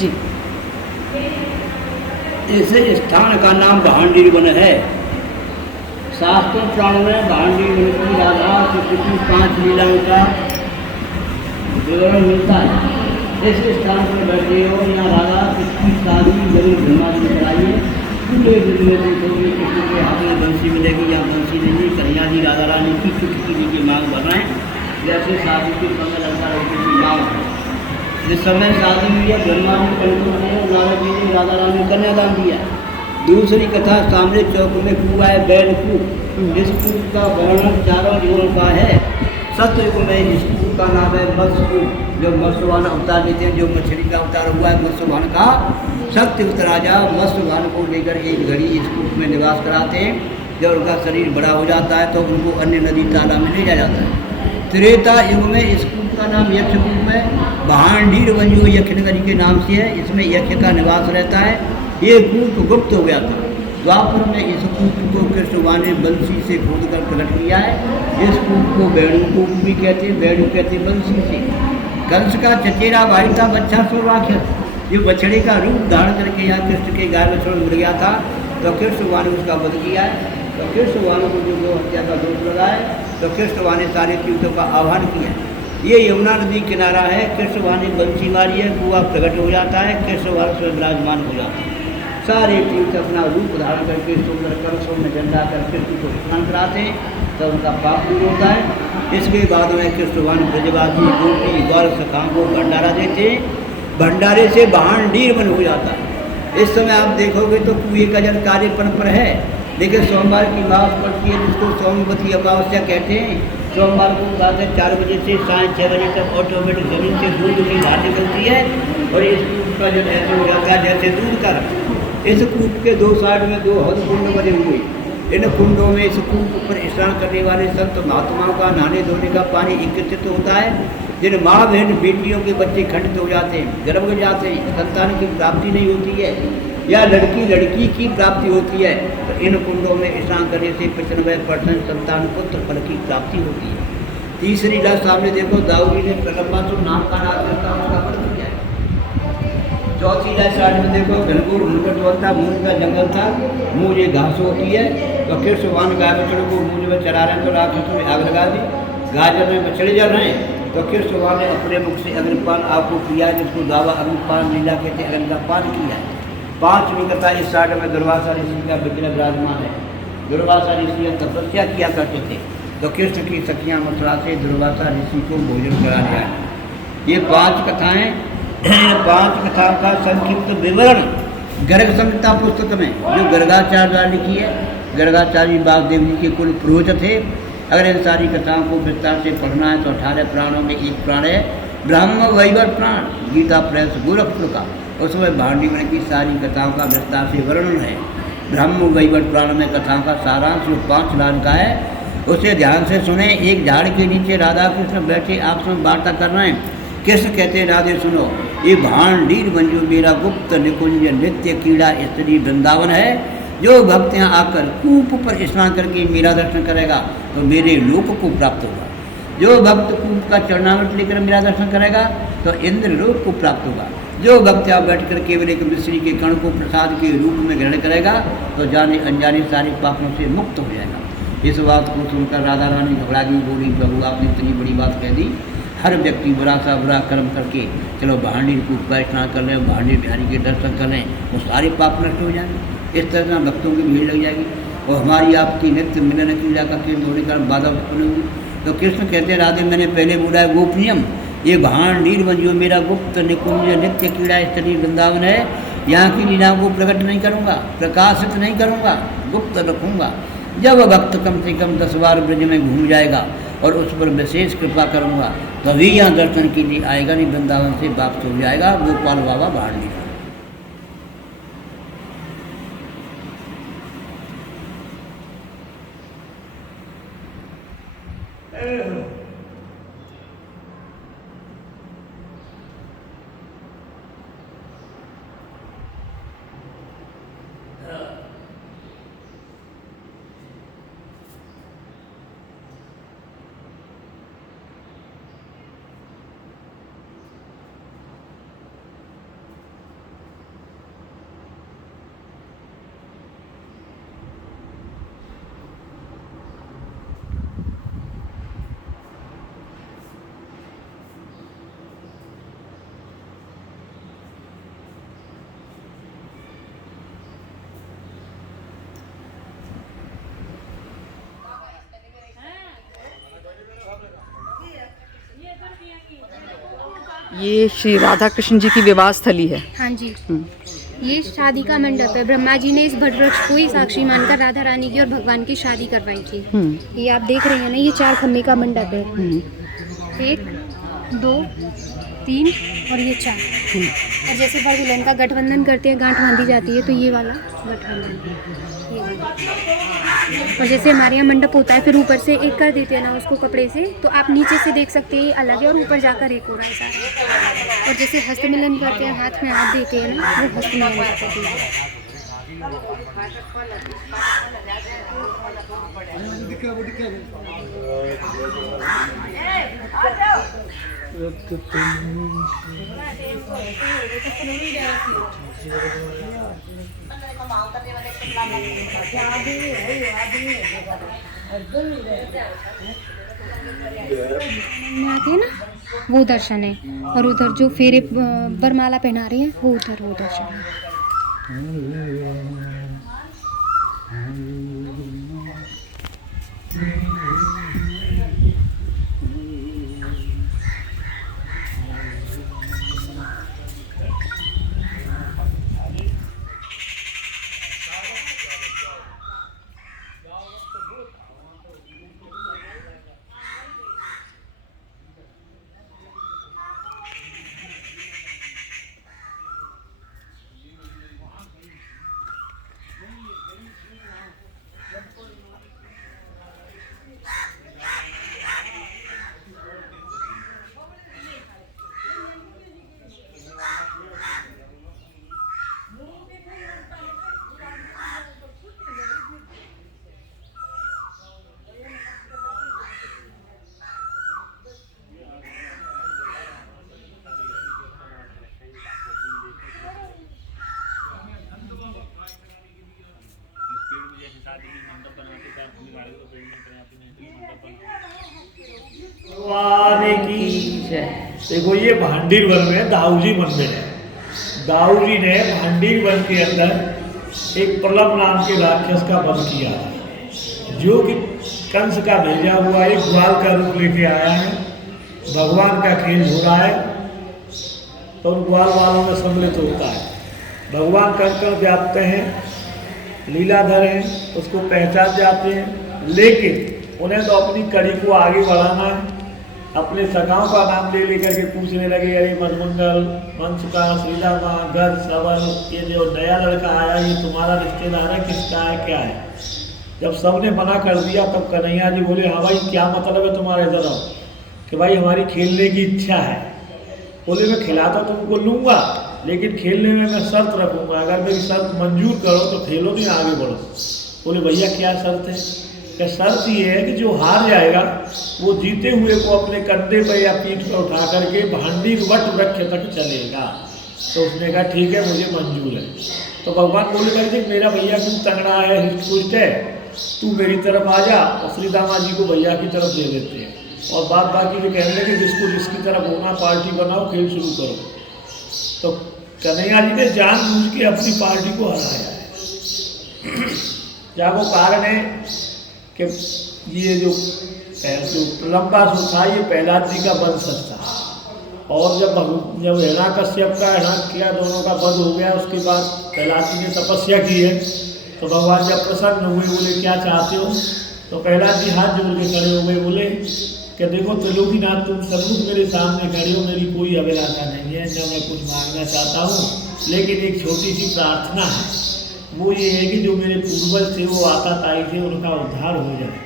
जी। इस स्थान का नाम भांडीर वन है। शास्त्र पुराण में भांडीर वन की राधा कृष्ण की 5 लीलाओं का विवरण मिलता है। इस स्थान पर बैठे हो, यहाँ राधा कृष्ण की शादी जरूर घुमा दी कराइए। पूरे दिन में देखोगे कृष्ण के हाथ में बंसी मिलेगी या बंसी नहीं, कन्हैया जी राधा रानी की चुटकी जी की मांग भर रहे हैं, जैसे शादी के समय लड़का लड़की की मांग। जिस समय शादी हुई है, ब्रह्मा जी कंकु बने और नारद जी ने राधा रानी को कन्यादान दिया। दूसरी कथा सामने चौक में कुआ है, बैल कूप। इस कूप का वर्णन 4 युगों का है। सतयुग में इस कूप का नाम है मत्स्यकूप, जो मत्स्यवान अवतार लेते हैं, जो मछली का अवतार हुआ है मत्स्यवान का। सत्यवत राजा मत्स्यवान को लेकर एक घड़ी इस कूप में निवास कराते हैं। जब उनका शरीर बड़ा हो जाता है तो उनको अन्य नदी तालाब में ले जाया जाता है। त्रेता युग में इस कूप का नाम यक्षकूप है। भांडीर वन जो यक्षनगरी के नाम से है, इसमें यक्ष का निवास रहता है। ये कूप गुप्त हो गया था। द्वापर में इस कूप को कृष्ण ने बंसी से खोद कर प्रकट किया है। इस कूप को बैणु कूप भी कहते हैं, बैणु कहते हैं बंसी से। कंस का चचेरा भाई था बच्चा सो राक्षस, जो बछड़े का रूप धारण करके यहाँ कृष्ण के गाय में छोड़ मिल गया था, तो कृष्ण ने उसका वध किया है। तो कृष्ण को जो हत्या का दोष लगा है, तो कृष्ण ने सारे तीर्थों का आह्वान किया है। ये यमुना नदी किनारा है। कृष्ण ने बंसी मारी है, कुआ प्रकट हो जाता है, कृष्ण से विराजमान हो जाता है। सारे तीर्थ अपना रूप धारण करके सुंदर कलशों में झंडा कर कृष्ण को स्नान कराते हैं, तब तो उनका पाप दूर होता है। इसके बाद में कृष्ण ब्रजवासी गोपी गौर सखाओं को भंडारा देते हैं। भंडारे से भांडीर वन हो जाता है। इस समय आप देखोगे तो कुएं का जल कार्यपण पर है, लेकिन सोमवार की अमावस पड़ती है, जिसको सोमवती अमावस्या कहते हैं। सोमवार को रात 4 बजे से साढ़े 6 बजे तक ऑटोमेटिक जमीन से दूध की धार निकलती है, और इस कूप का जल ऐसे हो जाता है जैसे दूध का। इस कूप के 2 साइड में 2 हद कुंड बने हुए। इन कुंडों में इस कूप पर स्नान करने वाले संत महात्माओं का नहाने धोने का पानी एकत्रित होता है। जिन माँ बहन बेटियों के बच्चे खंडित हो जाते हैं, गर्भ में जाते हैं, संतान की प्राप्ति नहीं होती है, या लड़की की प्राप्ति होती है, तो इन कुंडों में स्नान करने से 95% संतान पुत्र फल की प्राप्ति होती है। तीसरी लाश सामने देखो, दाऊ जी ने प्रलंबासुर नाम का राजा था, उसका वध किया है। चौथी लाश साइड में देखो, घनघोर मुनगट बोलता, मूंज का जंगल था, मूंज एक घास होती है। तो कृष्ण गाय बछड़ों को मूंज में चरा रहे हैं, तो राक्षसों ने आग लगा दी। गाजर में बछड़े जल रहे हैं, तो कृष्ण ने अपने मुख से अग्निपान आपको किया, जिसको दावा अग्निपान लीला कहते हैं, अग्नि का पान किया है। 5वीं कथा इस साइड में दुर्वासा ऋषि का विग्रह विराजमान है। दुर्वासा ऋषि तपस्या किया करते थे, तो कृष्ण की सखियाँ मथुरा से दुर्वासा ऋषि को भोजन करा दिया। ये 5 कथाएँ, 5 कथाओं का संक्षिप्त विवरण गर्ग संहिता पुस्तक में, जो गर्गाचार्य द्वारा लिखी है। गर्गाचार्य वासुदेव जी के कुल पुरोहित थे। अगर इन सारी कथाओं को विस्तार से पढ़ना है तो 18 प्राणों में एक प्राण है ब्रह्म वैवर्त प्राण, गीता प्रेस गोरखपुर का। उसमें भांडी वन की सारी कथाओं का विस्तार से वर्णन है। ब्रह्म वैवर्त प्राण में कथाओं का सारांश जो 5 लाइन का है, उसे ध्यान से सुने। एक झाड़ के नीचे राधा कृष्ण बैठे आपस में वार्ता कर रहे हैं। कृष्ण कहते हैं, राधे सुनो, ये भांडीर वन जो मेरा गुप्त निकुंज नित्य कीड़ा स्त्री वृंदावन है। जो भक्त यहाँ आकर कूप पर स्नान करके मेरा दर्शन करेगा तो मेरे लोक को प्राप्त होगा। जो भक्त कूप का चरणामृत लेकर मेरा दर्शन करेगा तो इंद्र लोक को प्राप्त होगा। जो भक्त यहाँ बैठकर केवल एक मिश्री के कण को प्रसाद के रूप में ग्रहण करेगा तो जाने अनजाने सारे पापों से मुक्त हो जाएगा। इस बात को सुनकर राधा रानी घबरा गई, बोली, प्रभु आपने इतनी बड़ी बात कह दी। हर व्यक्ति बुरा सा बुरा कर्म करके चलो भांडीर कूप का स्नान कर लें, भांडीर बिहारी के दर्शन कर लें, वो सारे पाप नष्ट हो जाएंगे। इस तरह से भक्तों की भीड़ लग जाएगी और हमारी आपकी नित्य मिलन क्रिया का केंद्र होने का बाधा उत्पन्न होगी। तो कृष्ण कहते हैं, राधे मैंने पहले बोला है गोपनीयम, ये भांडीर वन जो मेरा गुप्त निकुंज नित्य क्रीड़ा स्त्री वृंदावन है, यहाँ की लीलाओं को प्रकट नहीं करूँगा, प्रकाशित नहीं करूँगा, गुप्त रखूँगा। जब भक्त कम से कम 10 बार ब्रज में घूम जाएगा और उस पर विशेष कृपा करूँगा तभी यहाँ दर्शन के लिए आएगा, नहीं वृंदावन से वापस हो जाएगा गोपाल बाबा भांडीर। ये श्री राधा कृष्ण जी की विवाह स्थली है। हाँ जी, ये शादी का मंडप है। ब्रह्मा जी ने इस वट वृक्ष को ही साक्षी मानकर राधा रानी की और भगवान की शादी करवाई थी। ये आप देख रहे हैं ना, ये 4 खम्भे का मंडप है। 1 2 3 और ये 4। और जैसे वर दुल्हन का गठबंधन करते हैं, गांठ बांधी जाती है, तो ये वाला गठबंधन ये वाला। और जैसे हमारे यहाँ मंडप होता है, फिर ऊपर से एक कर देते हैं ना उसको कपड़े से, तो आप नीचे से देख सकते हैं अलग है और ऊपर जाकर एक हो रहा है सारा। और जैसे हस्त मिलन करते हैं, हाथ में हाथ देते हैं ना, वो हस्त मिलन करते हैं। में आते हैं ना, वो दर्शन है। और उधर जो फेरे वरमाला पहना रहे हैं, वो उधर वो दर्शन है। भगवान की देखो, ये भांडीर वन में दाऊजी मंदिर है। दाऊजी ने भांडीर वन के अंदर एक प्रलभ नाम के राक्षस का वध किया है, जो कि कंस का भेजा हुआ एक ग्वाल का रूप लेके आया है। भगवान का खेल हो रहा है तो उन ग्वाल वालों में सम्मिलित होता है। भगवान कण व्याप्त हैं, लीलाधर हैं, उसको पहचान जाते हैं, लेकिन उन्हें तो अपनी कड़ी को आगे बढ़ाना है। अपने सगाओं का नाम ले लेकर के पूछने लगे, अरे मधुमंगल वंश का श्रीदामा घर सवर, ये जो नया लड़का आया ये तुम्हारा रिश्तेदार है, किसका है, क्या है? जब सबने मना कर दिया तब कन्हैया जी बोले, हाँ भाई क्या मतलब है तुम्हारे जरा, कि भाई हमारी खेलने की इच्छा है। बोले मैं खिलाता तुमको लूँगा, लेकिन खेलने में मैं शर्त रखूँगा, अगर मेरी शर्त मंजूर करो तो खेलो, नहीं आगे बढ़ो। बोले भैया क्या शर्त है? क्या शर्त ये है कि जो हार जाएगा वो जीते हुए को अपने कंधे पर या पीठ पर उठा करके भांडीर वट वृक्ष तक चलेगा। तो उसने कहा ठीक है, मुझे मंजूर है। तो भगवान बोले भाई मेरा भैया क्यों तगड़ा है, हिस्ट है, तू मेरी तरफ आ जा, और श्री दामा जी को भैया की तरफ दे देते हैं। और बात बाकी जो कहने लगे जिसको जिसकी तरफ होना पार्टी बनाओ, खेल शुरू करो। तो कन्हैया जी ने जानबूझ के अपनी पार्टी को हराया है। क्या वो कारण है कि ये जो लंबा सो था, ये प्रहलाद जी का वंशज था। और जब हिरण्याकश्यप का हिरण्यक दोनों का वध हो गया, उसके बाद प्रहलाद जी ने तपस्या की है। तो भगवान जब प्रसन्न हुए, बोले क्या चाहते हो? तो प्रहलाद जी हाथ जोड़ के खड़े हो गए, बोले कि देखो त्रिलोकीनाथ, तुम सन्मुख मेरे सामने खड़े हो, मेरी कोई अभिलाषा नहीं है, न मैं कुछ मांगना चाहता हूँ, लेकिन एक छोटी सी प्रार्थना है। वो ये है कि जो मेरे पूर्वज थे वो आता ताई थे, उनका उद्धार हो जाए।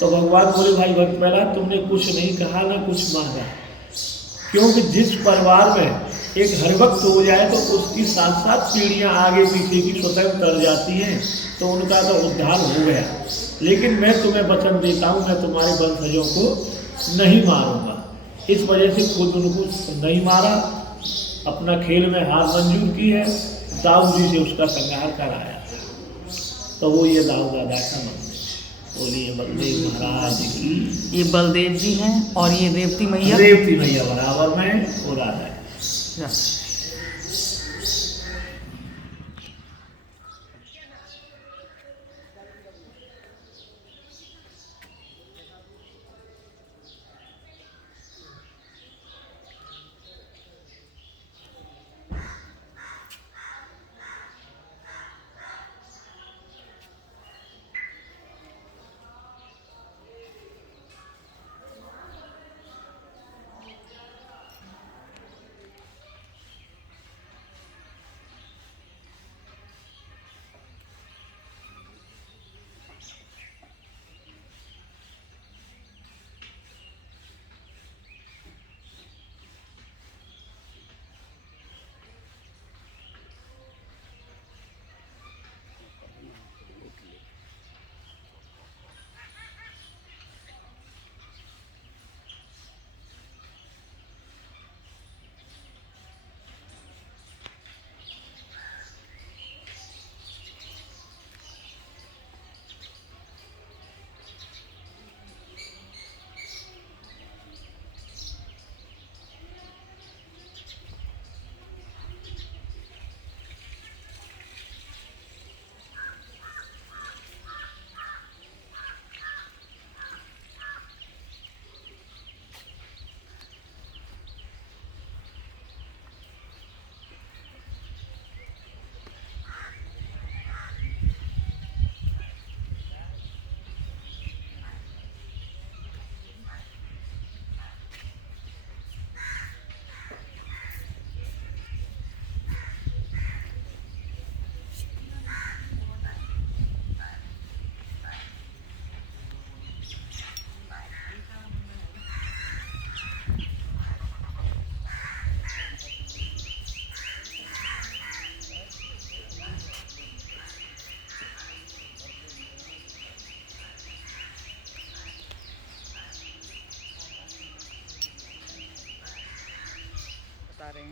तो भगवान बोले भाई भक्त प्रहलाद, तुमने कुछ नहीं कहा ना कुछ मांगा, क्योंकि जिस परिवार में एक हरिभक्त हो जाए तो उसकी 7-7 पीढ़ियाँ आगे पीछे की स्वतः कर जाती हैं, तो उनका तो उद्धार हो गया। लेकिन मैं तुम्हें वचन देता हूँ, मैं तुम्हारे वंशजों को नहीं मारूंगा। इस वजह से खुद उनको नहीं मारा, अपना खेल में हार मंजूर की है, दाऊ जी से उसका संहार कराया। तो वो ये दाऊ दादा का मंदिर। बोलिए बलदेव महाराज की। ये बलदेव जी हैं और ये रेवती मैया, रेवती मैया बराबर में वो राधा है।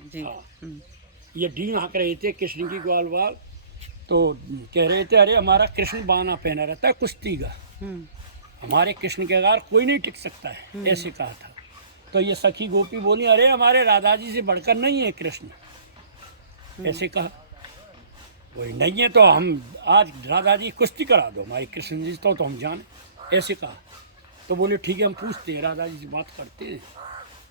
जी। हाँ। ये डींग हाँक रहे थे कृष्ण की ग्वाल वाल, तो कह रहे थे अरे हमारा कृष्ण बाना पहना रहता है कुश्ती का, हमारे कृष्ण के अगार कोई नहीं टिक सकता है, ऐसे कहा था। तो ये सखी गोपी बोली अरे हमारे राधा जी से बढ़कर नहीं है कृष्ण, ऐसे कहा। वही नहीं है तो हम आज राधा जी कुश्ती करा दो हमारे कृष्ण जी तो हम जाने, ऐसे कहा। तो बोले ठीक है हम पूछते हैं, राधा जी से बात करते हैं।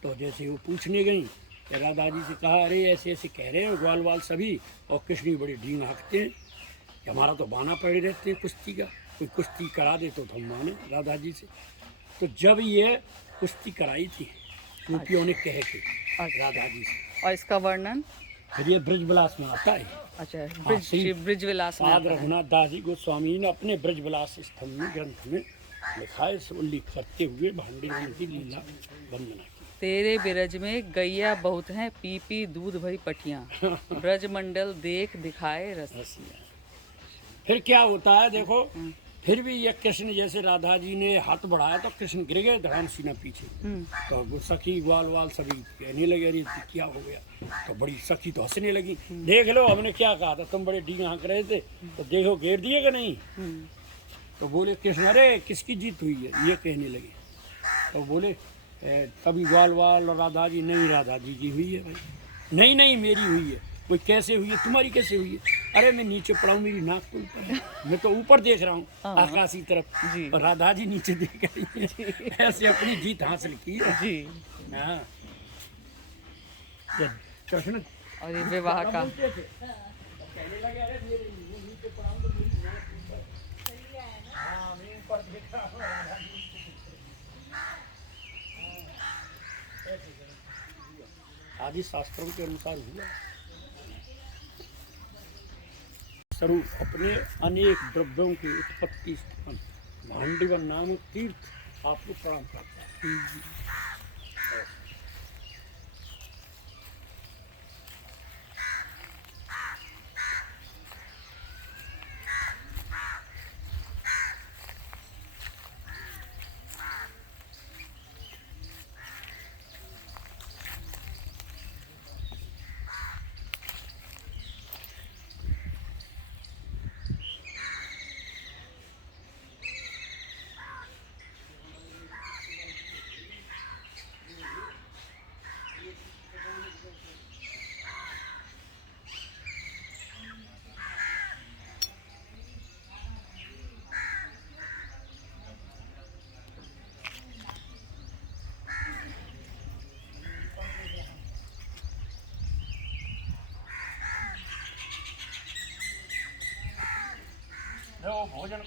तो जैसे वो पूछने गई कि राधा जी से कहा अरे ऐसे ऐसे कह रहे हैं ग्वाल वाल सभी, और कृष्ण की बड़ी डींग हाँकते हैं कि हमारा तो बाना पड़े रहते हैं कुश्ती का, कोई कुश्ती करा दे तो हम माने राधा जी से। तो जब ये कुश्ती कराई थी गोपियों ने कह के राधा जी से, और इसका वर्णन फिर ये ब्रजविलास में आता है। अच्छा श्री ब्रिजविलास में पाद आता है। रघुनाथ दास जी गोस्वामी ने अपने ब्रजविलास स्तंभ में ग्रंथ में लिखा है, इसको उल्लेख करते हुए भांडी वन की लीला वंदना की। तेरे बिरज में गैया बहुत हैं, पी पी दूध भरी पटियां, ब्रज मंडल देख दिखाए रस। रसिया। फिर क्या होता है देखो, फिर भी ये कृष्ण जैसे राधा जी ने हाथ बढ़ाया तो कृष्ण गिर गए धड़ाम सीना पीछे। तो वो सखी ग्वाल वाल सभी कहने लगे अरे क्या हो गया, तो बड़ी सखी तो हंसने लगी, देख लो हमने क्या कहा था, तुम बड़े डींग हाँक रहे थे तो देखो घेर दिए कि नहीं। तो बोले कृष्ण अरे किसकी जीत हुई है, ये कहने लगे। तो बोले तभी ग्वाल वाल और राधा जी नहीं राधा जी की हुई है भाई, नहीं नहीं मेरी हुई है। कोई कैसे हुई है, तुम्हारी कैसे हुई है, अरे मैं नीचे पड़ा हूँ मेरी नाक के ऊपर है, मैं तो ऊपर देख रहा हूँ आकाश की तरफ जी। और राधा जी नीचे देख रही है, ऐसे अपनी जीत हासिल की है। जी। हाँ ये कृष्ण और ये विवाह का बोलते थे, तो कहने लगे अरे मेरे नीचे पड़ा हूँ तो मेरी नाक के ऊपर, हाँ मैं ऊपर देख रहा हूँ राधा जी आदि शास्त्रों के अनुसार हुआ। स्वरूप अपने अनेक द्रव्यों की उत्पत्ति स्थान भांडीवन नामक तीर्थ आपको प्रणाम करता है। भोजन